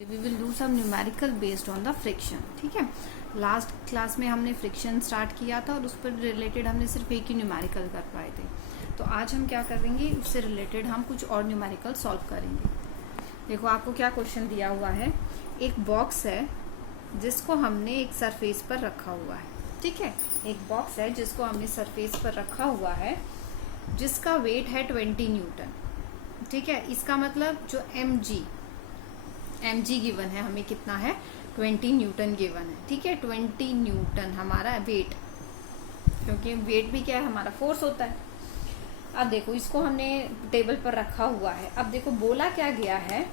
We will do some numerical based on the friction. ठीक है, last class में हमने फ्रिक्शन स्टार्ट किया था और उस पर रिलेटेड हमने सिर्फ एक ही न्यूमेरिकल कर पाए थे। तो आज हम क्या करेंगे, उससे रिलेटेड हम कुछ और न्यूमेरिकल सॉल्व करेंगे। देखो आपको क्या क्वेश्चन दिया हुआ है, एक बॉक्स है जिसको हमने एक सरफेस पर रखा हुआ है। ठीक है, एक बॉक्स है जिसको हमने सरफेस पर रखा हुआ है जिसका वेट है 20 न्यूटन। ठीक है, इसका मतलब जो mg गिवन है, हमें कितना है 20 न्यूटन गिवन है। ठीक है, 20 न्यूटन हमारा वेट, क्योंकि वेट भी क्या है हमारा फोर्स होता है। अब देखो इसको हमने टेबल पर रखा हुआ है। अब देखो बोला क्या गया है,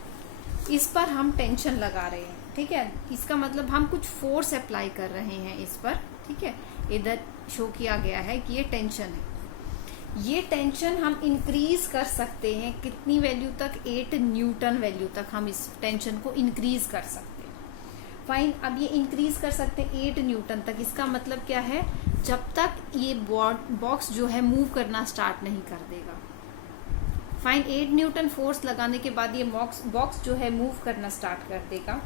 इस पर हम टेंशन लगा रहे हैं। ठीक है, इसका मतलब हम कुछ फोर्स अप्लाई कर रहे हैं इस पर। ठीक है, इधर शो किया गया है कि ये टेंशन है। ये टेंशन हम इंक्रीज कर सकते हैं कितनी वैल्यू तक, 8 न्यूटन वैल्यू तक हम इस टेंशन को इंक्रीज कर सकते हैं। फाइन, अब ये इंक्रीज कर सकते हैं 8 न्यूटन तक। इसका मतलब क्या है, जब तक ये बॉक्स जो है मूव करना स्टार्ट नहीं कर देगा। फाइन, 8 न्यूटन फोर्स लगाने के बाद ये बॉक्स जो है मूव करना स्टार्ट कर देगा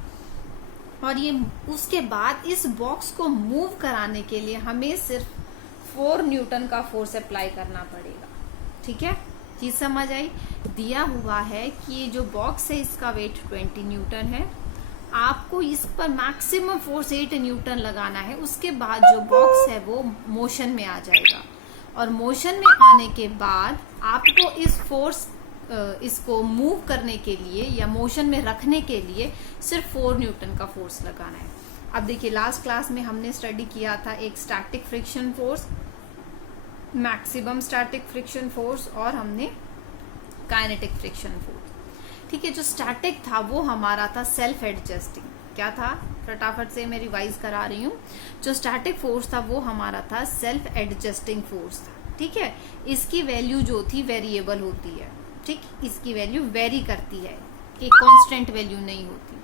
और ये उसके बाद इस बॉक्स को मूव कराने के लिए हमें सिर्फ 4 न्यूटन का फोर्स अप्लाई करना पड़ेगा। ठीक है, चीज समझ आई। दिया हुआ है कि ये जो बॉक्स है इसका वेट 20 न्यूटन है, आपको इस पर मैक्सिमम फोर्स 8 न्यूटन लगाना है। उसके बाद जो बॉक्स है वो मोशन में आ जाएगा और मोशन में आने के बाद आपको इस फोर्स इसको मूव करने के लिए या मोशन में रखने के लिए सिर्फ 4 न्यूटन का फोर्स लगाना है। अब देखिए लास्ट क्लास में हमने स्टडी किया था एक static friction force, maximum static friction force और हमने काइनेटिक फ्रिक्शन फोर्स। ठीक है, जो स्टैटिक था वो हमारा था सेल्फ एडजस्टिंग। क्या था, फटाफट से मैं रिवाइज करा रही हूँ। जो स्टैटिक फोर्स था वो हमारा था सेल्फ एडजस्टिंग फोर्स था। ठीक है, इसकी वैल्यू जो थी वेरिएबल होती है। ठीक, इसकी वैल्यू वेरी करती है, एक कांस्टेंट वैल्यू नहीं होती।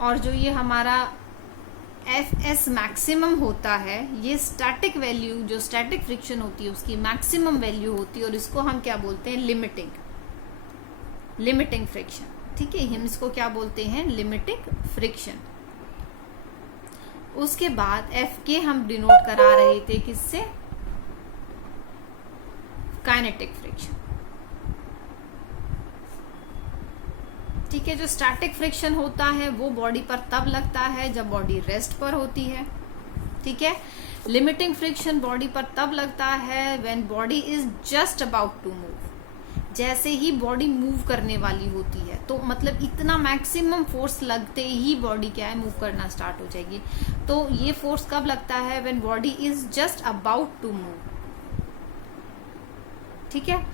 और जो ये हमारा Fs मैक्सिमम होता है, ये स्टैटिक वैल्यू, जो स्टैटिक फ्रिक्शन होती है उसकी मैक्सिमम वैल्यू होती है और इसको हम क्या बोलते हैं, लिमिटिंग फ्रिक्शन। ठीक है, हम इसको क्या बोलते हैं, लिमिटिंग फ्रिक्शन। उसके बाद Fk हम डिनोट करा रहे थे किससे, काइनेटिक फ्रिक्शन। ठीक है, जो स्टैटिक फ्रिक्शन होता है वो बॉडी पर तब लगता है जब बॉडी रेस्ट पर होती है। ठीक है, लिमिटिंग फ्रिक्शन बॉडी पर तब लगता है when body is just about to move, जैसे ही बॉडी मूव करने वाली होती है। तो मतलब इतना मैक्सिमम फोर्स लगते ही बॉडी क्या है, मूव करना स्टार्ट हो जाएगी। तो ये फोर्स कब लगता है, when body is just about to move. ठीक है,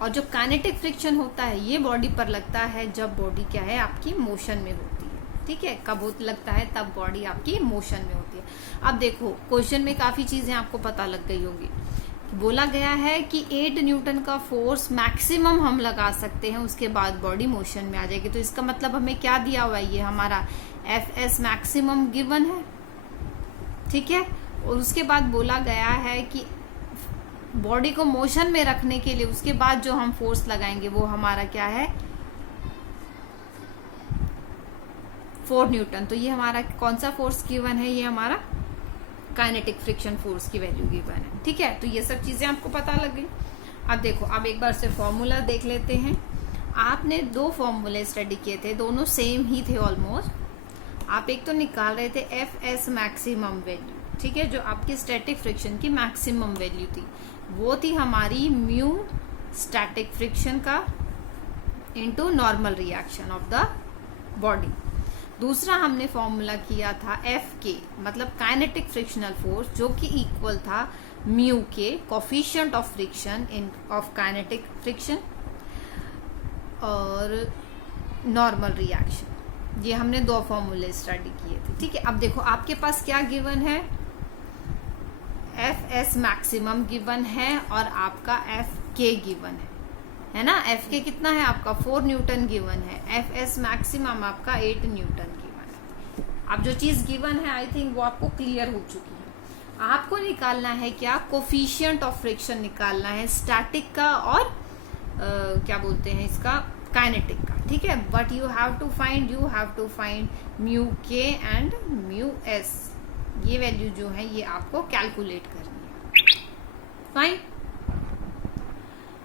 और जो काइनेटिक फ्रिक्शन होता है ये बॉडी पर लगता है जब बॉडी क्या है आपकी मोशन में होती है। ठीक है, कब लगता है, तब बॉडी आपकी मोशन में होती है। अब देखो क्वेश्चन में काफी चीजें आपको पता लग गई होगी। बोला गया है कि 8 न्यूटन का फोर्स मैक्सिमम हम लगा सकते हैं, उसके बाद बॉडी मोशन में आ जाएगी। तो इसका मतलब हमें क्या दिया हुआ है, ये हमारा Fs मैक्सिमम गिवन है। ठीक है, और उसके बाद बोला गया है कि बॉडी को मोशन में रखने के लिए उसके बाद जो हम फोर्स लगाएंगे वो हमारा क्या है, 4 न्यूटन। तो ये हमारा कौन सा फोर्स गिवन है, ये हमारा काइनेटिक फ्रिक्शन फोर्स की वैल्यू गिवन है। ठीक है, तो ये सब चीजें आपको पता लग गई। अब देखो, अब एक बार से फॉर्मूला देख लेते हैं। आपने 2 फॉर्मूले स्टडी किए थे, दोनों सेम ही थे ऑलमोस्ट। आप एक तो निकाल रहे थे Fs मैक्सिमम वैल्यू। ठीक है, जो आपकी स्टैटिक फ्रिक्शन की मैक्सिमम वैल्यू थी वो थी हमारी म्यू स्टैटिक फ्रिक्शन का into normal reaction of the body. दूसरा हमने फॉर्मूला किया था Fk, मतलब काइनेटिक फ्रिक्शनल फोर्स, जो कि इक्वल था म्यू के coefficient of friction in of kinetic friction और नॉर्मल रिएक्शन। ये हमने 2 फॉर्मूले स्टडी किए थे। ठीक है, अब देखो आपके पास क्या गिवन है, Fs मैक्सिमम गिवन है और आपका Fk गिवन है ना। Fk कितना है आपका, 4 न्यूटन गिवन है। Fs मैक्सिमम आपका 8 न्यूटन गिवन है। अब जो चीज गिवन है आई थिंक वो आपको क्लियर हो चुकी है। आपको निकालना है क्या, कोफिशिएंट ऑफ फ्रिक्शन निकालना है स्टैटिक का और क्या बोलते हैं इसका, काइनेटिक का, ठीक है। But you have to find mu K and mu S, ये वैल्यू जो है ये आपको कैलकुलेट करनी है। फाइन।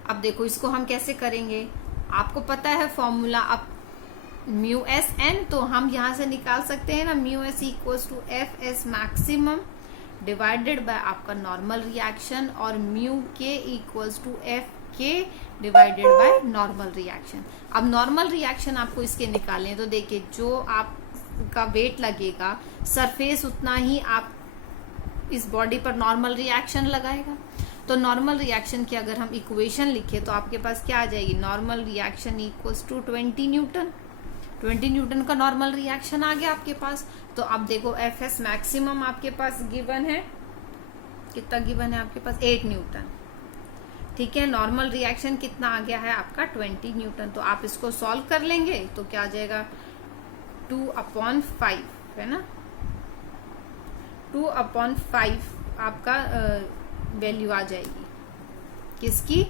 अब देखो इसको हम कैसे करेंगे, आपको पता है फॉर्मूला, अब म्यू एस एन तो हम यहां से निकाल सकते हैं ना, mu S equals to F S maximum divided by आपका नॉर्मल रिएक्शन, और mu K equals to F K divided by normal reaction. अब नॉर्मल रिएक्शन आपको इसके निकालने हैं, तो देखिए जो आपका वेट लगेगा सरफेस उतना ही आप इस बॉडी पर नॉर्मल रिएक्शन लगाएगा। तो नॉर्मल रिएक्शन की अगर हम इक्वेशन लिखे तो आपके पास क्या आ जाएगी, normal reaction equals to 20 newton. 20 newton का नॉर्मल रिएक्शन आ गया आपके पास। तो अब देखो एफ एस मैक्सिमम आपके पास गिवन है, कितना गिवन है आपके पास, 8 न्यूटन, ठीक है। नॉर्मल रिएक्शन कितना आ गया है आपका 20 न्यूटन। तो आप इसको सॉल्व कर लेंगे तो क्या आ जाएगा 2/5 है ना, 2/5 आपका वैल्यू आ जाएगी किसकी,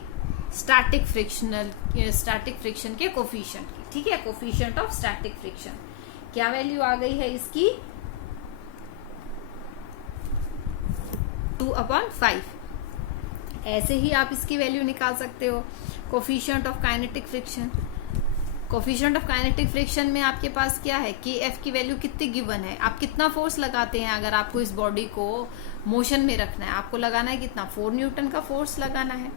स्टैटिक फ्रिक्शन के कोफिशिएंट की, ठीक है। कोफिशिएंट ऑफ स्टैटिक फ्रिक्शन क्या वैल्यू आ गई है इसकी, 2/5। ऐसे ही आप इसकी वैल्यू निकाल सकते हो। Coefficient of kinetic friction, coefficient of kinetic friction में आपके पास क्या है, के एफ की वैल्यू कितनी गिवन है, आप कितना फोर्स लगाते हैं अगर आपको इस बॉडी को मोशन में रखना है, आपको लगाना है कितना, 4 न्यूटन का फोर्स लगाना है।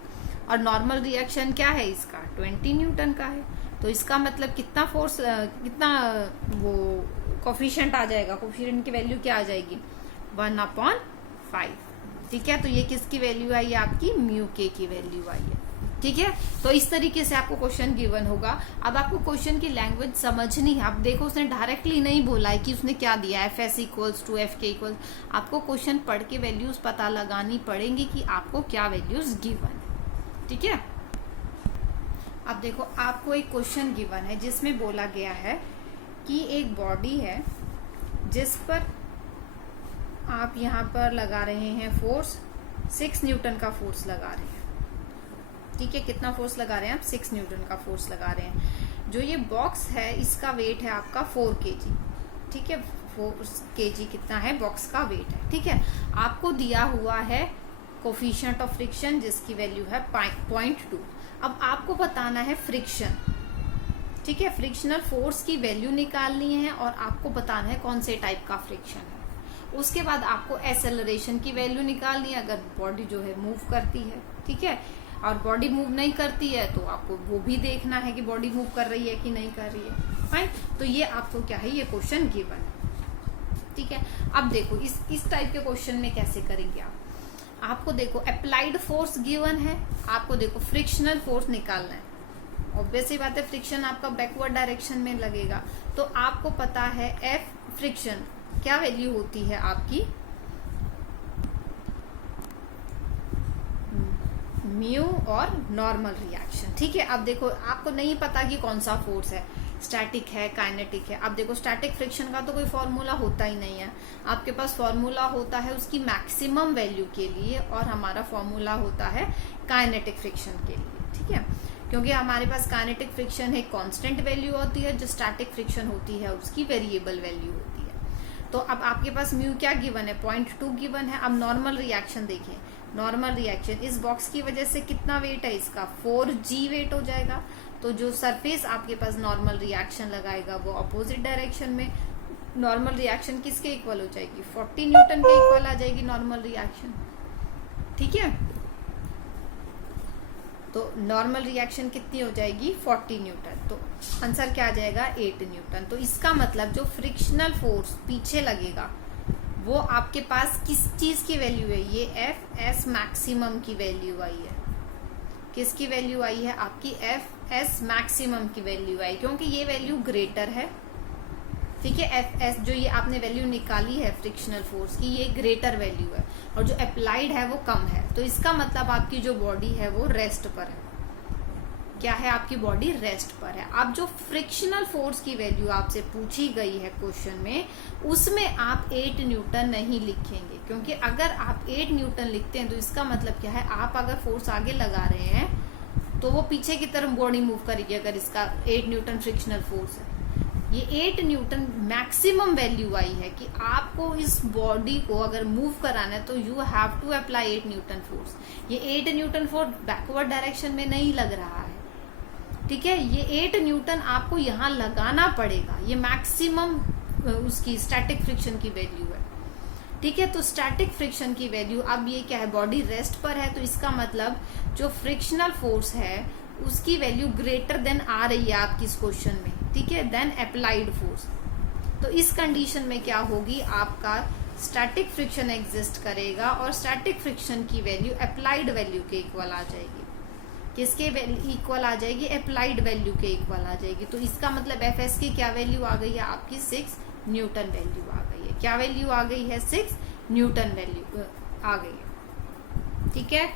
और नॉर्मल रिएक्शन क्या है इसका, 20 न्यूटन का है। तो इसका मतलब कितना फोर्स, कितना वो कोफिशिएंट आ जाएगा, कोफिशिएंट की वैल्यू क्या आ जाएगी, 1/5, ठीक है। तो ये किसकी वैल्यू आई है, आपकी म्यू के की वैल्यू आई है, ठीक है। तो इस तरीके से आपको क्वेश्चन गिवन होगा। अब आपको क्वेश्चन की लैंग्वेज समझनी है। अब देखो उसने डायरेक्टली नहीं बोला है कि उसने क्या दिया, F S equals to F K equals, आपको क्वेश्चन पढ़ के वैल्यूज पता लगानी पड़ेंगी कि आपको क्या वैल्यूज गिवन है, ठीक है। अब देखो आपको एक क्वेश्चन गिवन है जिसमें बोला गया है कि एक बॉडी है जिस पर आप यहाँ पर लगा रहे हैं फोर्स, 6 न्यूटन का फोर्स लगा रहे हैं, ठीक है। कितना फोर्स लगा रहे हैं आप, 6 न्यूटन का फोर्स लगा रहे हैं। जो ये बॉक्स है इसका वेट है आपका 4 kg, ठीक है। 4 kg कितना है, बॉक्स का वेट है, ठीक है। आपको दिया हुआ है कोफिशिएंट ऑफ फ्रिक्शन जिसकी वैल्यू है 0.2। अब आपको बताना है फ्रिक्शन, ठीक है। फ्रिक्शनल फोर्स की वैल्यू निकालनी है और आपको बताना है कौन से टाइप का फ्रिक्शन है। उसके बाद आपको एक्सेलरेशन की वैल्यू निकालनी है अगर बॉडी जो है मूव करती है, ठीक है। और बॉडी मूव नहीं करती है तो आपको वो भी देखना है कि बॉडी मूव कर रही है कि नहीं कर रही है। फाइन। तो ये आपको क्या है, ये क्वेश्चन गिवन है, ठीक है। अब देखो इस टाइप के क्वेश्चन में कैसे करेंगे आप, आपको देखो अप्लाइड फोर्स गिवन है, आपको देखो फ्रिक्शनल फोर्स निकालना है। ऑब्वियस ही बात है, फ्रिक्शन आपका बैकवर्ड डायरेक्शन में लगेगा। तो आपको पता है एफ फ्रिक्शन क्या वैल्यू होती है आपकी, म्यू और नॉर्मल रिएक्शन, ठीक है। अब देखो आपको नहीं पता कि कौन सा फोर्स है, स्टैटिक है काइनेटिक है। अब देखो स्टैटिक फ्रिक्शन का तो कोई फॉर्मूला होता ही नहीं है, आपके पास फॉर्मूला होता है उसकी मैक्सिमम वैल्यू के लिए और हमारा फॉर्मूला होता है काइनेटिक फ्रिक्शन के लिए, ठीक है। क्योंकि हमारे पास काइनेटिक फ्रिक्शन एक कांस्टेंट वैल्यू होती है, जो स्टैटिक फ्रिक्शन होती है उसकी वेरिएबल वैल्यू होती है। तो अब आपके पास म्यू क्या गिवन है, 0.2 गिवन है। अब नॉर्मल रिएक्शन देखें, नॉर्मल रिएक्शन इस बॉक्स की वजह से कितना वेट है इसका, 4g वेट हो जाएगा। तो जो सरफेस आपके पास नॉर्मल रिएक्शन लगाएगा वो अपोजिट डायरेक्शन में, नॉर्मल रिएक्शन किसके इक्वल हो जाएगी, 40 न्यूटन के इक्वल आ जाएगी नॉर्मल रिएक्शन, ठीक है। तो नॉर्मल रिएक्शन कितनी हो जाएगी, 40 न्यूटन। तो आंसर क्या आ जाएगा, 8 न्यूटन। तो इसका मतलब जो फ्रिक्शनल फोर्स पीछे लगेगा वो आपके पास किस चीज की वैल्यू है, ये एफ एस मैक्सिमम की वैल्यू आई है। किसकी वैल्यू आई है, आपकी एफ एस मैक्सिमम की वैल्यू आई, क्योंकि ये वैल्यू ग्रेटर है, ठीक है। एफ एस जो ये आपने वैल्यू निकाली है फ्रिक्शनल फोर्स की, ये ग्रेटर वैल्यू है और जो अप्लाइड है वो कम है। तो इसका मतलब आपकी जो बॉडी है वो रेस्ट पर है। क्या है, आपकी बॉडी रेस्ट पर है। अब जो फ्रिक्शनल फोर्स की वैल्यू आपसे पूछी गई है क्वेश्चन में, उसमें आप 8 न्यूटन नहीं लिखेंगे, क्योंकि अगर आप 8 न्यूटन लिखते हैं तो इसका मतलब क्या है, आप अगर फोर्स आगे लगा रहे हैं तो वो पीछे की तरफ बॉडी मूव करेगी अगर इसका 8 न्यूटन फ्रिक्शनल फोर्स है। ये 8 न्यूटन मैक्सिमम वैल्यू आई है कि आपको इस बॉडी को अगर मूव कराना है तो you have to apply 8 newton force. ये 8 न्यूटन फोर्स बैकवर्ड डायरेक्शन में नहीं लग रहा है, ठीक है, ये 8 न्यूटन आपको यहाँ लगाना पड़ेगा। ये मैक्सिमम उसकी स्टैटिक फ्रिक्शन की वैल्यू है, ठीक है। तो स्टैटिक फ्रिक्शन की वैल्यू, अब ये क्या है, बॉडी रेस्ट पर है, तो इसका मतलब जो फ्रिक्शनल फोर्स है उसकी वैल्यू ग्रेटर देन आ रही है आपकी इस क्वेश्चन में, ठीक है, देन अप्लाइड फोर्स। तो इस कंडीशन में क्या होगी, आपका स्टैटिक फ्रिक्शन एग्जिस्ट करेगा और स्टैटिक फ्रिक्शन की वैल्यू अप्लाइड वैल्यू के इक्वल आ जाएगी। किसके इक्वल आ जाएगी, अप्लाइड वैल्यू के इक्वल आ जाएगी। तो इसका मतलब एफएस की क्या वैल्यू आ गई है आपकी, 6 न्यूटन वैल्यू आ गई है। क्या वैल्यू आ गई है, 6 न्यूटन वैल्यू आ गई है, ठीक है,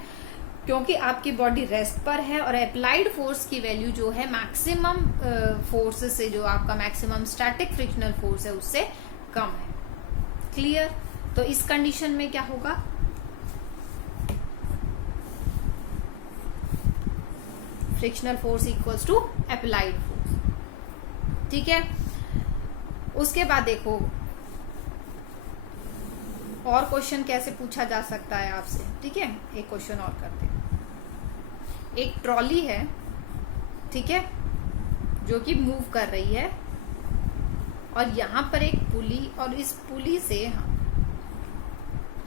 क्योंकि आपकी बॉडी रेस्ट पर है और अप्लाइड फोर्स की वैल्यू जो है मैक्सिमम फोर्स से, जो आपका मैक्सिमम स्टैटिक फ्रिक्शनल फोर्स है उससे कम है। क्लियर। तो इस कंडीशन में क्या होगा, frictional force equals to applied force, ठीक है। उसके बाद देखो और क्वेश्चन कैसे पूछा जा सकता है आपसे, ठीक है। एक क्वेश्चन और करते हैं। एक ट्रॉली है, ठीक है, जो कि मूव कर रही है और यहाँ पर एक पुली, और इस पुली से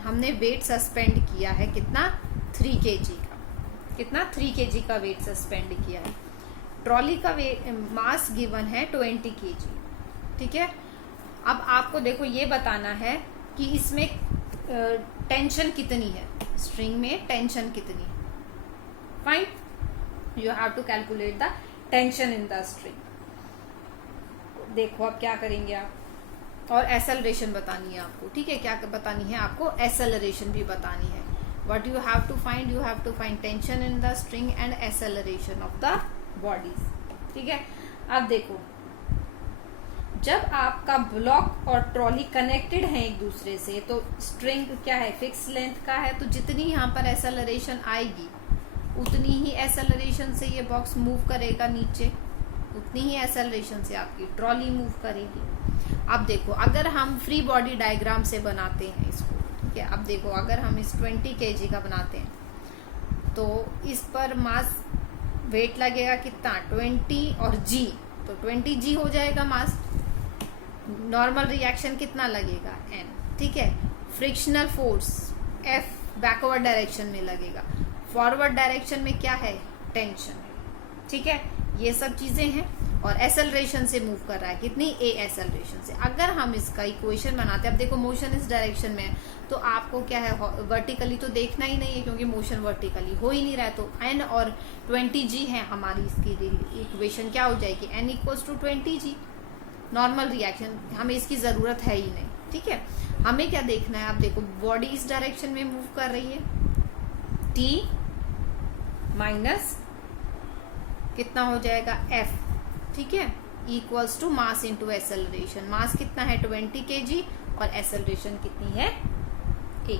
हमने वेट सस्पेंड किया है कितना, 3 kg का। कितना, 3 kg का वेट सस्पेंड किया है। ट्रॉली का मास गिवन है 20 kg, ठीक है। अब आपको देखो ये बताना है कि इसमें टेंशन कितनी है, स्ट्रिंग में टेंशन कितनी है। Fine, you have to calculate the tension in the string. देखो अब क्या करेंगे आप, और एसेलरेशन बतानी है आपको, ठीक है। क्या बतानी है आपको, एसेलरेशन भी बतानी है। What you have to find, you have to find tension in the string and acceleration of the bodies, ठीक है। अब देखो, जब आपका ब्लॉक और ट्रॉली कनेक्टेड है एक दूसरे से, तो स्ट्रिंग क्या है, फिक्स लेंथ का है, तो जितनी यहाँ पर एसेलरेशन आएगी उतनी ही एसेलरेशन से ये बॉक्स मूव करेगा नीचे, उतनी ही एसेलरेशन से आपकी ट्रॉली मूव करेगी। अब देखो, अगर हम फ्री बॉडी डायग्राम से बनाते हैं इसको, ठीक है। अब देखो, अगर हम इस 20 kg का बनाते हैं तो इस पर मास वेट लगेगा कितना, 20 और g, तो 20 g हो जाएगा मास। नॉर्मल रिएक्शन कितना लगेगा, n, ठीक है। Frictional force F backward direction में लगेगा, फॉरवर्ड डायरेक्शन में क्या है, टेंशन, ठीक है। ये सब चीजें हैं, और एसेलरेशन से मूव कर रहा है कितनी, a एसेलरेशन से। अगर हम इसका इक्वेशन बनाते हैं, अब देखो मोशन इस डायरेक्शन में है, तो आपको क्या है, वर्टिकली तो देखना ही नहीं है क्योंकि मोशन वर्टिकली हो ही नहीं रहा है। तो n और 20g है हमारी, इसकी इक्वेशन क्या हो जाएगी, n equals to 20g। Normal reaction, हमें इसकी जरूरत है ही नहीं, ठीक है। हमें क्या देखना है, आप देखो बॉडी इस डायरेक्शन में मूव कर रही है, t माइनस कितना हो जाएगा, f, ठीक है, equals to mass into acceleration. Mass कितना है, 20 kg, और एसेलरेशन कितनी है, a,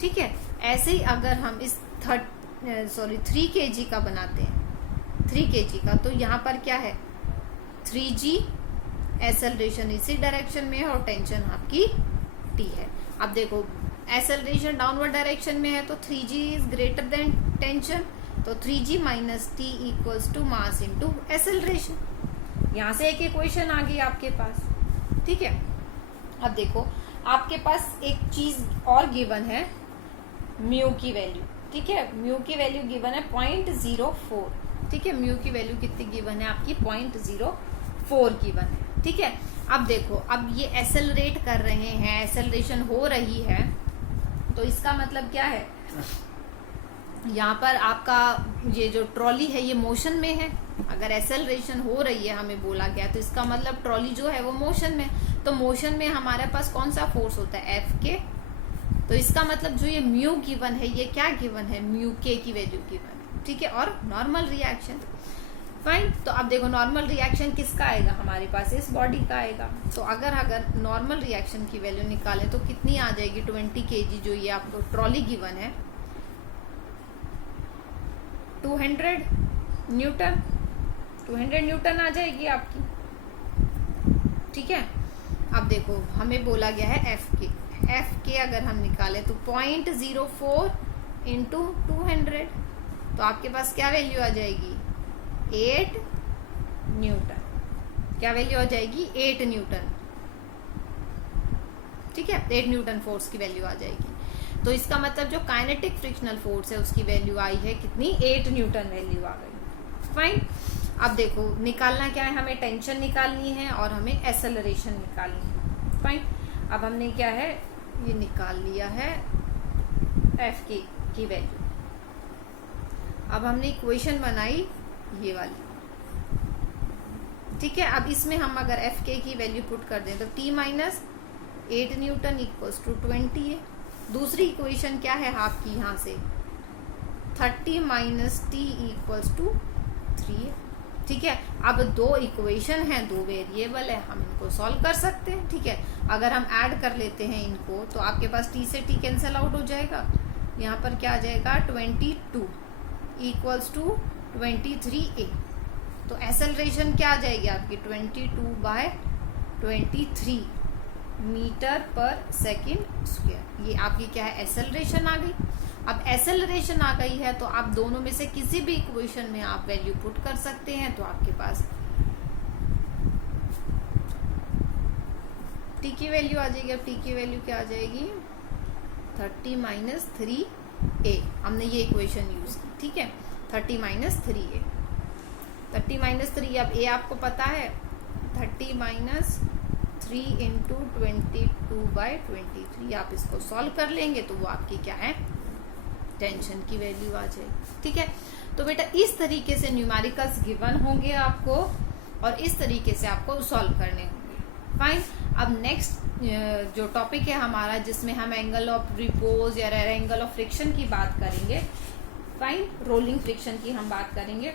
ठीक है। ऐसे ही अगर हम इस 3 kg का बनाते हैं, 3 kg का, तो यहाँ पर क्या है, 3g, एसेलरेशन इसी डायरेक्शन में है और टेंशन आपकी t है। अब देखो एसेलरेशन डाउनवर्ड डायरेक्शन में है, तो 3g is greater than tension, तो 3g minus t equals to mass into acceleration. यहाँ से एक इक्वेशन आ गई आपके पास, ठीक है। अब देखो आपके पास एक चीज और गिवन है, म्यू की वैल्यू, ठीक है। म्यू की वैल्यू गिवन है 0.04, ठीक है। म्यू की वैल्यू कितनी गिवन है आपकी, 0.04 गिवन है, ठीक है। अब देखो, अब ये एसेलरेट कर रहे हैं, एसेलरेशन हो रही है, तो इसका मतलब क्या है, यहाँ पर आपका ये जो ट्रॉली है ये मोशन में है। अगर एसेलरेशन हो रही है हमें बोला गया, तो इसका मतलब ट्रॉली जो है वो मोशन में, तो मोशन में हमारे पास कौन सा फोर्स होता है, F के। तो इसका मतलब जो ये म्यू गिवन है, ये क्या गिवन है, म्यू के की वैल्यू गिवन है, ठीक है। और नॉर्मल रिएक्शन, फाइन। तो अब देखो नॉर्मल रिएक्शन किसका आएगा, हमारे पास इस बॉडी का आएगा। तो अगर नॉर्मल रिएक्शन की वैल्यू निकालें तो कितनी आ जाएगी, 20 kg, जो ये आपको ट्रॉली गिवन है, 200 न्यूटन, 200 न्यूटन आ जाएगी आपकी। ठीक है, अब देखो हमें बोला गया है एफ के अगर हम निकालें तो 0.04 इंटू 200, तो आपके पास क्या वैल्यू आ जाएगी, 8 न्यूटन। क्या वैल्यू आ जाएगी, 8 न्यूटन। ठीक है, 8 न्यूटन फोर्स की वैल्यू आ जाएगी। तो इसका मतलब जो काइनेटिक फ्रिक्शनल फोर्स है उसकी वैल्यू आई है कितनी, 8 न्यूटन वैल्यू आ गई। फाइन। अब देखो निकालना क्या है, हमें टेंशन निकालनी है और हमें एक्सेलरेशन निकालनी है। फाइन। अब हमने क्या है, ये निकाल लिया है एफ की वैल्यू। अब हमने इक्वेशन बनाई ये वाली। ठीक है, अब इसमें हम अगर एफ के की वैल्यू पुट कर दें तो t minus 8 newton equals to 20 है। दूसरी इक्वेशन क्या है आपकी यहाँ से, 30 माइनस टी इक्वल्स टू 3 है। ठीक है, अब दो इक्वेशन है, दो वेरिएबल है, हम इनको सॉल्व कर सकते हैं। ठीक है, अगर हम ऐड कर लेते हैं इनको तो आपके पास t से t कैंसिल आउट हो जाएगा। यहाँ पर क्या आ जाएगा, 22 इक्वल्स टू 23a। तो एक्सेलरेशन क्या आ जाएगी आपकी, 22/23 मीटर पर सेकेंड स्क्वायर। ये आपकी क्या है, एक्सेलरेशन आ गई। अब एक्सेलरेशन आ गई है तो आप दोनों में से किसी भी इक्वेशन में आप वैल्यू पुट कर सकते हैं। तो आपके पास टी की वैल्यू आ जाएगी। अब टी की वैल्यू क्या आ जाएगी, 30 माइनस 3a। हमने ये इक्वेशन यूज की। ठीक है, 30 माइनस 3a, 30 माइनस 3। अब a आपको पता है, 30 माइनस 3 इंटू 22/23। आप इसको सॉल्व कर लेंगे तो वो आपकी क्या है, टेंशन की वैल्यू आ जाएगी। ठीक है, तो बेटा इस तरीके से न्यूमेरिकल्स गिवन होंगे आपको और इस तरीके से आपको सॉल्व करने होंगे। फाइन। अब नेक्स्ट जो टॉपिक है हमारा, जिसमें हम एंगल ऑफ रिपोज या एंगल ऑफ फ्रिक्शन की बात करेंगे। फाइन, रोलिंग फ्रिक्शन की हम बात करेंगे।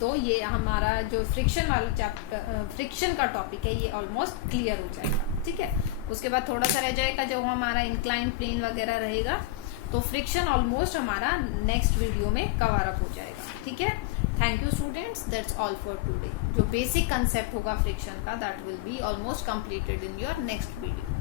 तो ये हमारा जो फ्रिक्शन वाला चैप्टर, फ्रिक्शन का टॉपिक है, ये ऑलमोस्ट क्लियर हो जाएगा। ठीक है, उसके बाद थोड़ा सा रह जाएगा जो हमारा इंक्लाइन प्लेन वगैरह रहेगा। तो फ्रिक्शन ऑलमोस्ट हमारा नेक्स्ट वीडियो में कवर अप हो जाएगा। ठीक है, thank you students, that's all for today. जो बेसिक कंसेप्ट होगा फ्रिक्शन का, that will be almost completed in your next video.